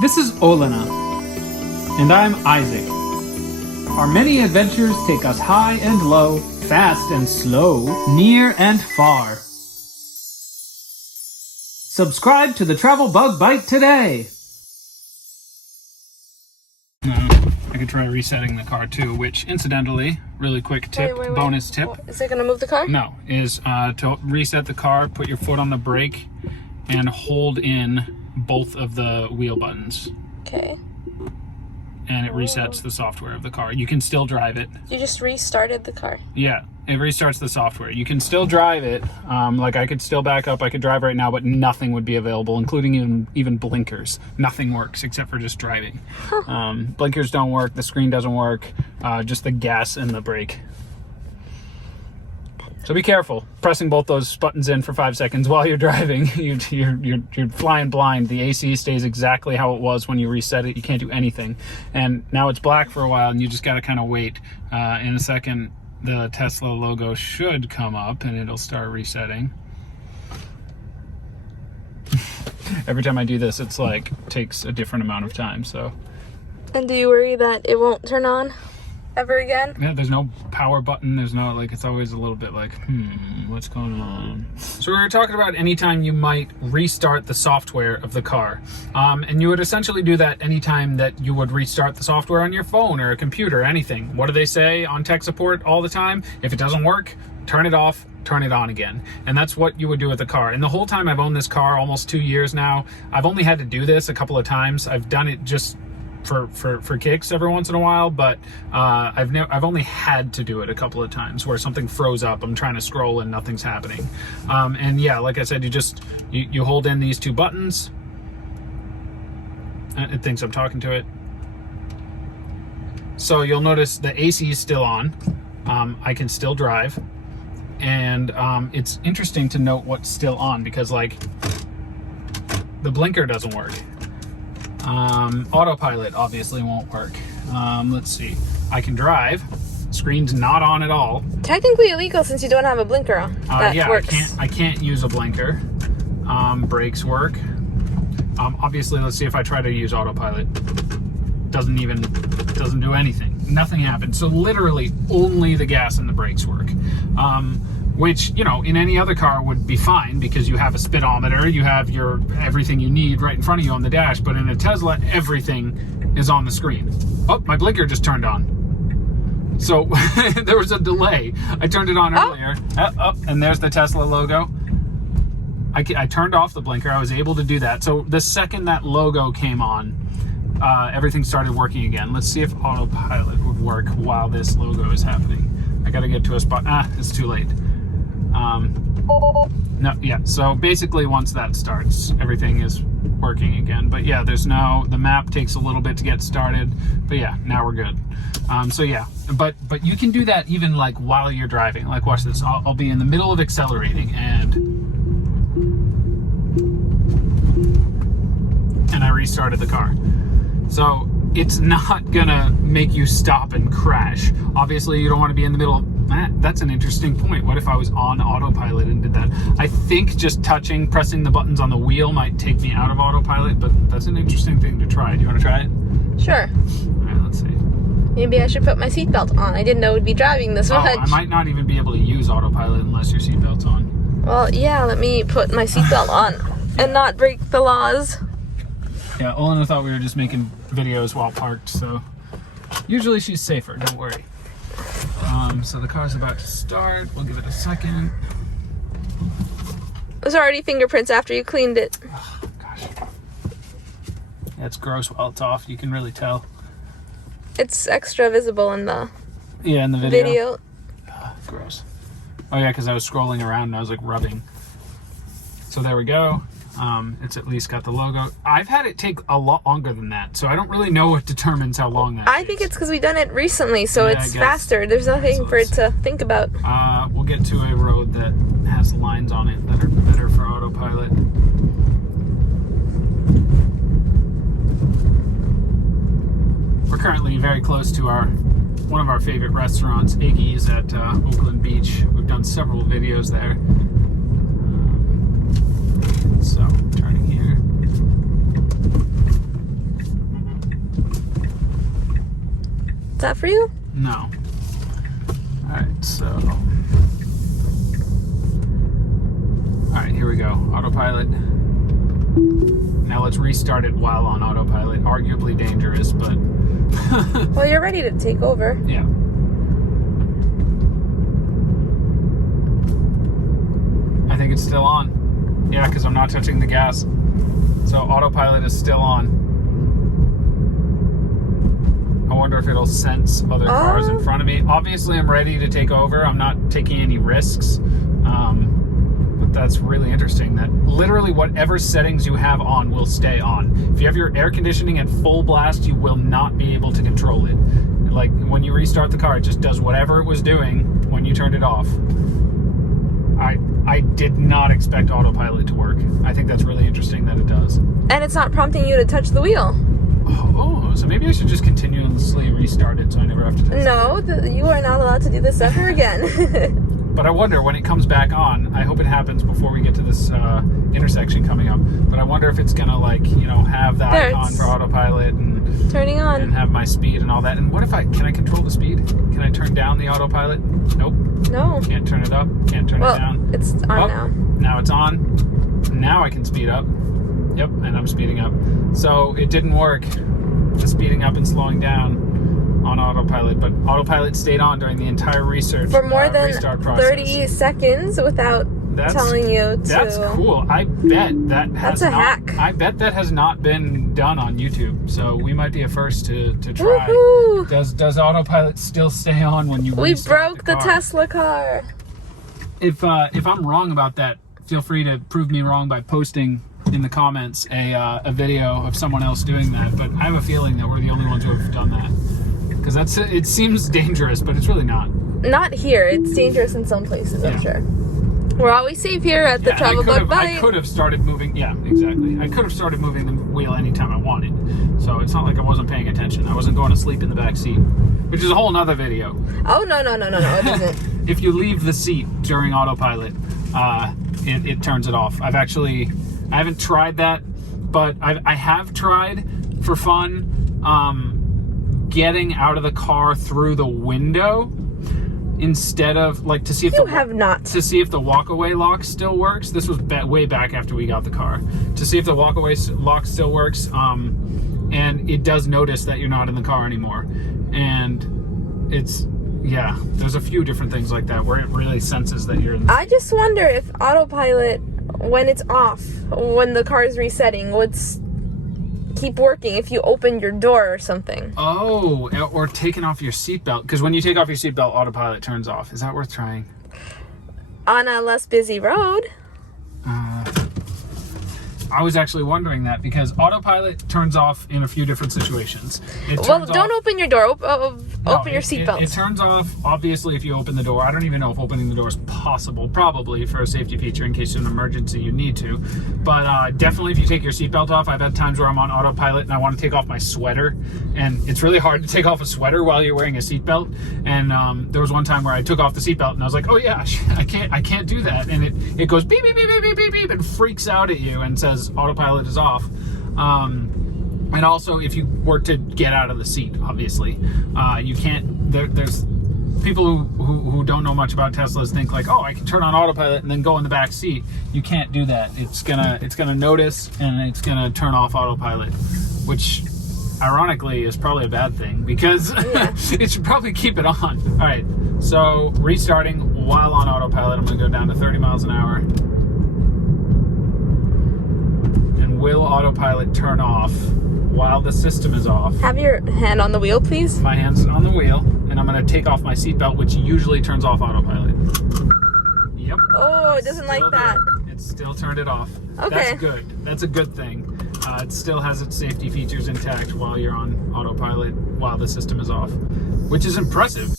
This is Olena, and I'm Isaac. Our many adventures take us high and low, fast and slow, near and far. Subscribe to the Travel Bug Bite today! I could try resetting the car too, which incidentally, really quick tip, bonus tip. Is it going to move the car? No, is to reset the car, put your foot on the brake and hold in both of the wheel buttons. Okay. And it resets the software of the car. You can still drive it. You just restarted the car? Yeah, it restarts the software. You can still drive it. Like I could still back up, I could drive right now, but nothing would be available, including even blinkers. Nothing works except for just driving. Blinkers don't work, the screen doesn't work, just the gas and the brake. So be careful pressing both those buttons in for 5 seconds while you're driving. You're flying blind. The AC stays exactly how it was when you reset it. You can't do anything. And now it's black for a while, and you just got to kind of wait. In a second, the Tesla logo should come up, and it'll start resetting. Every time I do this, it's like takes a different amount of time. So. And do you worry that it won't turn on ever again? Yeah, there's no power button. There's no, like, it's always a little bit like, what's going on? So we were talking about anytime you might restart the software of the car. And you would essentially do that anytime that you would restart the software on your phone or a computer, or anything. What do they say on tech support all the time? If it doesn't work, turn it off, turn it on again. And that's what you would do with the car. And the whole time I've owned this car, almost 2 years now, I've only had to do this a couple of times. I've done it just for kicks every once in a while, but I've only had to do it a couple of times where something froze up. I'm trying to scroll and nothing's happening. And yeah, like I said, you hold in these two buttons. It thinks I'm talking to it. So you'll notice the AC is still on. I can still drive, and it's interesting to note what's still on, because like the blinker doesn't work. Autopilot obviously won't work. Let's see. I can drive. Screen's not on at all. Technically illegal since you don't have a blinker on. Yeah, works. I can't use a blinker. Brakes work. Obviously, let's see if I try to use autopilot. Doesn't do anything. Nothing happens. So literally only the gas and the brakes work. Which, you know, in any other car would be fine because you have a speedometer, you have everything you need right in front of you on the dash. But in a Tesla, everything is on the screen. Oh, my blinker just turned on. So there was a delay. I turned it on earlier. And there's the Tesla logo. I turned off the blinker. I was able to do that. So the second that logo came on, everything started working again. Let's see if autopilot would work while this logo is happening. I gotta get to a spot. It's too late. No, yeah, so basically once that starts, everything is working again. But yeah, the map takes a little bit to get started, but yeah, now we're good. So yeah, but you can do that even like while you're driving. Like watch this, I'll be in the middle of accelerating and I restarted the car. So it's not gonna make you stop and crash. Obviously you don't want to be in the middle of that's an interesting point. What if I was on autopilot and did that? I think just pressing the buttons on the wheel might take me out of autopilot, but that's an interesting thing to try. Do you want to try it? Sure. All right, let's see. Maybe I should put my seatbelt on. I didn't know we'd be driving this much. I might not even be able to use autopilot unless your seatbelt's on. Well, yeah, let me put my seatbelt on and not break the laws. Yeah, Olena thought we were just making videos while parked, so usually she's safer, don't worry. So the car's about to start. We'll give it a second. There's already fingerprints after you cleaned it. Oh, gosh. Yeah, it's gross while it's off. You can really tell. It's extra visible in the video. Gross. Oh yeah, because I was scrolling around and I was like rubbing. So there we go. It's at least got the logo. I've had it take a lot longer than that, so I don't really know what determines how long that I think it's because we've done it recently, so yeah, it's faster. There's nothing for it to think about. We'll get to a road that has lines on it that are better for autopilot. We're currently very close to one of our favorite restaurants, Iggy's at Oakland Beach. We've done several videos there. So, turning here. that for you? No. Alright, so... Alright, here we go. Autopilot. Now let's restart it while on autopilot. Arguably dangerous, but... Well, you're ready to take over. Yeah. I think it's still on. Yeah, because I'm not touching the gas. So autopilot is still on. I wonder if it'll sense other cars in front of me. Obviously, I'm ready to take over. I'm not taking any risks. But that's really interesting that literally whatever settings you have on will stay on. If you have your air conditioning at full blast, you will not be able to control it. Like when you restart the car, it just does whatever it was doing when you turned it off. I did not expect autopilot to work. I think that's really interesting that it does. And it's not prompting you to touch the wheel. Oh, so maybe I should just continuously restart it so I never have to touch it. No, you are not allowed to do this ever again. But I wonder when it comes back on, I hope it happens before we get to this intersection coming up, but I wonder if it's gonna have the icon for autopilot and turning on and have my speed and all that. And what if can I control the speed? Can I turn down the autopilot? Nope. No. Can't turn it up, can't turn it down. It's on now. Now it's on. Now I can speed up. Yep, and I'm speeding up. So it didn't work, the speeding up and slowing down on autopilot, but autopilot stayed on during the entire research for more than restart process. 30 seconds without telling you to. That's cool. I bet that has That's a hack. I bet that has not been done on YouTube. So we might be a first to try. Woohoo! Does autopilot still stay on when you We restart broke the Tesla car. If I'm wrong about that, feel free to prove me wrong by posting in the comments a video of someone else doing that. But I have a feeling that we're the only ones who have done that. Because it seems dangerous, but it's really not. Not here. It's dangerous in some places, I'm sure. We're always safe here at the TheTravelBugBite. I could have started moving. Yeah, exactly. I could have started moving the wheel anytime I wanted. So it's not like I wasn't paying attention. I wasn't going to sleep in the back seat, which is a whole nother video. Oh, no, it isn't. If you leave the seat during autopilot, it turns it off. I haven't tried that, but I have tried for fun. Getting out of the car through the window instead of to see if to see if the walkaway lock still works. This was way back after we got the car, to see if the walkaway lock still works. And it does notice that you're not in the car anymore, and there's a few different things like that where it really senses that you're in the I just wonder if autopilot, when it's off, when the car is resetting, would keep working if you open your door or something. Oh, or taking off your seatbelt, because when you take off your seatbelt, autopilot turns off. Is that worth trying? On a less busy road. I was actually wondering that, because autopilot turns off in a few different situations. Don't open your door. Open your seatbelt. It turns off, obviously, if you open the door. I don't even know if opening the door is possible. Probably for a safety feature in case of an emergency you need to. But definitely if you take your seatbelt off. I've had times where I'm on autopilot and I want to take off my sweater. And it's really hard to take off a sweater while you're wearing a seatbelt. And there was one time where I took off the seatbelt and I was like, oh yeah, I can't do that. And it goes beep, beep, beep, beep, beep, beep, beep, and freaks out at you and says autopilot is off. And also, if you were to get out of the seat, obviously, you can't. There's people who don't know much about Teslas think like, oh, I can turn on autopilot and then go in the back seat. You can't do that. It's gonna notice and it's gonna turn off autopilot, which ironically is probably a bad thing, because it should probably keep it on. All right, so restarting while on autopilot, I'm gonna go down to 30 miles an hour. And will autopilot turn off while the system is off? Have your hand on the wheel, please. My hand's on the wheel, and I'm gonna take off my seatbelt, which usually turns off autopilot. Yep. Oh, it doesn't like that. It still turned it off. Okay. That's good. That's a good thing. It still has its safety features intact while you're on autopilot, while the system is off, which is impressive.